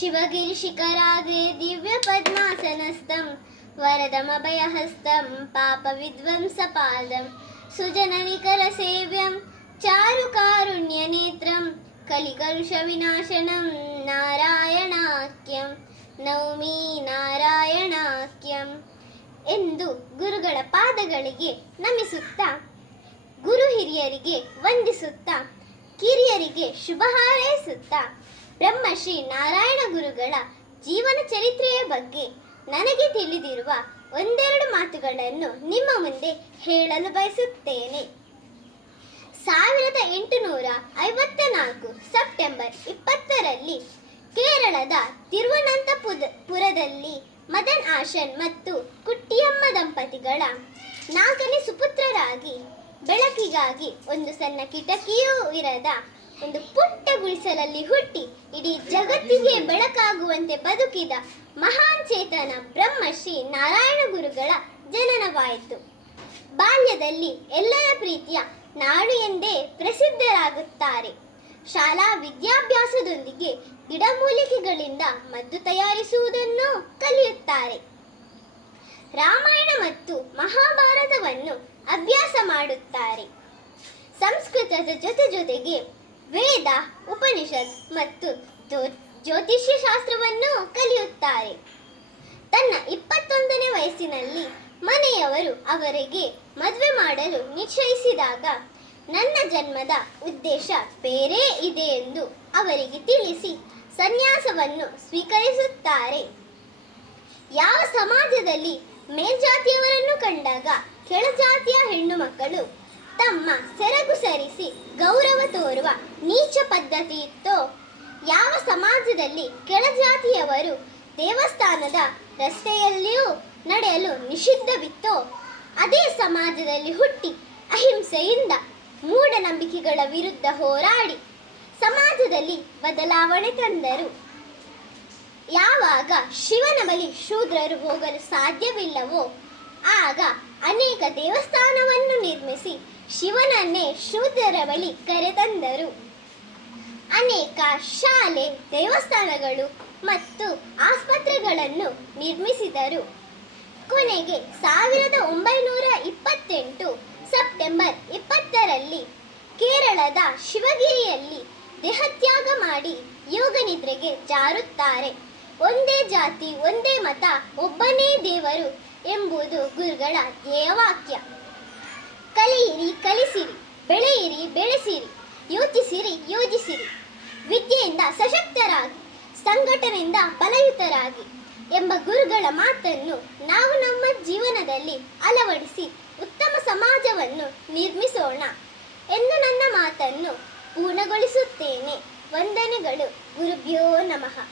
ಶಿವಗಿರಿಶಿಖರಾಗ್ರೆ ದಿವ್ಯ ಪದ್ಮಾಸನಸ್ಥಂ ಚಾರು ಕಾರುಣ್ಯ ನೇತ್ರಂ ಕಲಿಕಲುಷ ವಿನಾಶನಂ, ನಾರಾಯಣಾಖ್ಯಂ ನೌಮಿ ನಾರಾಯಣಾಖ್ಯಂ ಎಂದು ಗುರುಗಳ ಪಾದಗಳಿಗೆ ನಮಿಸುತ್ತಾ, ಗುರು ಹಿರಿಯರಿಗೆ ವಂದಿಸುತ್ತಾ, ಕಿರಿಯರಿಗೆ ಶುಭ ಹಾರೈಸುತ್ತಾ ಬ್ರಹ್ಮಶ್ರೀ ನಾರಾಯಣ ಗುರುಗಳ ಜೀವನ ಚರಿತ್ರೆಯ ಬಗ್ಗೆ ನನಗೆ ತಿಳಿದಿರುವ ಒಂದೆರಡು ಮಾತುಗಳನ್ನು ನಿಮ್ಮ ಮುಂದೆ ಹೇಳಲು ಬಯಸುತ್ತೇನೆ. ಸಾವಿರದ ಎಂಟುನೂರ ಐವತ್ತ ನಾಲ್ಕು ಸೆಪ್ಟೆಂಬರ್ ಇಪ್ಪತ್ತರಲ್ಲಿ ಕೇರಳದ ತಿರುವನಂತಪುರದಲ್ಲಿ ಮದನ್ ಆಶನ್ ಮತ್ತು ಕುಟ್ಟಿಯಮ್ಮ ದಂಪತಿಗಳ ನಾಲ್ಕನೇ ಸುಪುತ್ರರಾಗಿ, ಬೆಳಕಿಗಾಗಿ ಒಂದು ಸಣ್ಣ ಕಿಟಕಿಯೂ ಇರದ ಒಂದು ಪುಟ್ಟ ಗುಡಿಸಲಲ್ಲಿ ಹುಟ್ಟಿ ಇಡೀ ಜಗತ್ತಿಗೆ ಬೆಳಕಾಗುವಂತೆ ಬದುಕಿದ ಮಹಾನ್ ಚೇತನ ಬ್ರಹ್ಮಶ್ರೀ ನಾರಾಯಣ ಗುರುಗಳ ಜನನವಾಯಿತು. ಬಾಲ್ಯದಲ್ಲಿ ಎಲ್ಲರ ಪ್ರೀತಿಯ ನಾಡು ಎಂದೇ ಪ್ರಸಿದ್ಧರಾಗುತ್ತಾರೆ. ಶಾಲಾ ವಿದ್ಯಾಭ್ಯಾಸದೊಂದಿಗೆ ಗಿಡಮೂಲಿಕೆಗಳಿಂದ ಮದ್ದು ತಯಾರಿಸುವುದನ್ನು ಕಲಿಯುತ್ತಾರೆ. ರಾಮಾಯಣ ಮತ್ತು ಮಹಾಭಾರತವನ್ನು ಅಭ್ಯಾಸ ಮಾಡುತ್ತಾರೆ. ಸಂಸ್ಕೃತದ ಜೊತೆ ಜೊತೆಗೆ ವೇದ, ಉಪನಿಷತ್ ಮತ್ತು ಜ್ಯೋತಿಷ್ಯ ಶಾಸ್ತ್ರವನ್ನು ಕಲಿಯುತ್ತಾರೆ. ತನ್ನ ಇಪ್ಪತ್ತೊಂದನೇ ವಯಸ್ಸಿನಲ್ಲಿ ಮನೆಯವರು ಅವರಿಗೆ ಮದುವೆ ಮಾಡಲು ನಿಶ್ಚಯಿಸಿದಾಗ, ನನ್ನ ಜನ್ಮದ ಉದ್ದೇಶ ಬೇರೆ ಇದೆ ಎಂದು ಅವರಿಗೆ ತಿಳಿಸಿ ಸನ್ಯಾಸವನ್ನು ಸ್ವೀಕರಿಸುತ್ತಾರೆ. ಯಾವ ಸಮಾಜದಲ್ಲಿ ಮೇಲ್ಜಾತಿಯವರನ್ನು ಕಂಡಾಗ ಕೆಳಜಾತಿಯ ಹೆಣ್ಣು ಮಕ್ಕಳು ತಮ್ಮ ಸೆರಗು ಸರಿಸಿ ಗೌರವ ತೋರುವ ನೀಚ ಪದ್ಧತಿ ಇತ್ತೋ. ಯಾವ ಸಮಾಜದಲ್ಲಿ ಕೆಳಜಾತಿಯವರು ದೇವಸ್ಥಾನದ ರಸ್ತೆಯಲ್ಲಿಯೂ ನಡೆಯಲು ನಿಷಿದ್ಧವಿತ್ತೋ, ಅದೇ ಸಮಾಜದಲ್ಲಿ ಹುಟ್ಟಿ ಅಹಿಂಸೆಯಿಂದ ಮೂಢನಂಬಿಕೆಗಳ ವಿರುದ್ಧ ಹೋರಾಡಿ ಸಮಾಜದಲ್ಲಿ ಬದಲಾವಣೆ ತಂದರು. ಯಾವಾಗ ಶಿವನ ಬಳಿ ಶೂದ್ರರು ಹೋಗಲು ಸಾಧ್ಯವಿಲ್ಲವೋ, ಆಗ ಅನೇಕ ದೇವಸ್ಥಾನವನ್ನು ನಿರ್ಮಿಸಿ ಶಿವನನ್ನೇ ಶೂದ್ರರ ಬಳಿ ಕರೆತಂದರು. ಅನೇಕ ಶಾಲೆ, ದೇವಸ್ಥಾನಗಳು ಮತ್ತು ಆಸ್ಪತ್ರೆಗಳನ್ನು ನಿರ್ಮಿಸಿದರು. ಕೊನೆಗೆ ಸಾವಿರದ ಒಂಬೈನೂರ ಇಪ್ಪತ್ತೆಂಟು ಸೆಪ್ಟೆಂಬರ್ ಇಪ್ಪತ್ತರಲ್ಲಿ ಕೇರಳದ ಶಿವಗಿರಿಯಲ್ಲಿ ದೇಹತ್ಯಾಗ ಮಾಡಿ ಯೋಗ ನಿದ್ರೆಗೆ ಜಾರುತ್ತಾರೆ. ಒಂದೇ ಜಾತಿ, ಒಂದೇ ಮತ, ಒಬ್ಬನೇ ದೇವರು ಎಂಬುದು ಗುರುಗಳ ಧ್ಯೇಯವಾಕ್ಯ ಕಲಿಯಿರಿ, ಕಲಿಸಿರಿ, ಬೆಳೆಯಿರಿ, ಬೆಳೆಸಿರಿ, ಯೋಚಿಸಿರಿ, ಯೋಜಿಸಿರಿ. ವಿದ್ಯೆಯಿಂದ ಸಶಕ್ತರಾಗಿ, ಸಂಘಟನೆಯಿಂದ ಬಲಯುತರಾಗಿ ಎಂಬ ಗುರುಗಳ ಮಾತನ್ನು ನಾವು ನಮ್ಮ ಜೀವನದಲ್ಲಿ ಅಳವಡಿಸಿ ಉತ್ತಮ ಸಮಾಜವನ್ನು ನಿರ್ಮಿಸೋಣ ಎಂದು ನನ್ನ ಮಾತನ್ನು ಪೂರ್ಣಗೊಳಿಸುತ್ತೇನೆ. ವಂದನೆಗಳು, ಗುರುಭ್ಯೋ ನಮಃ.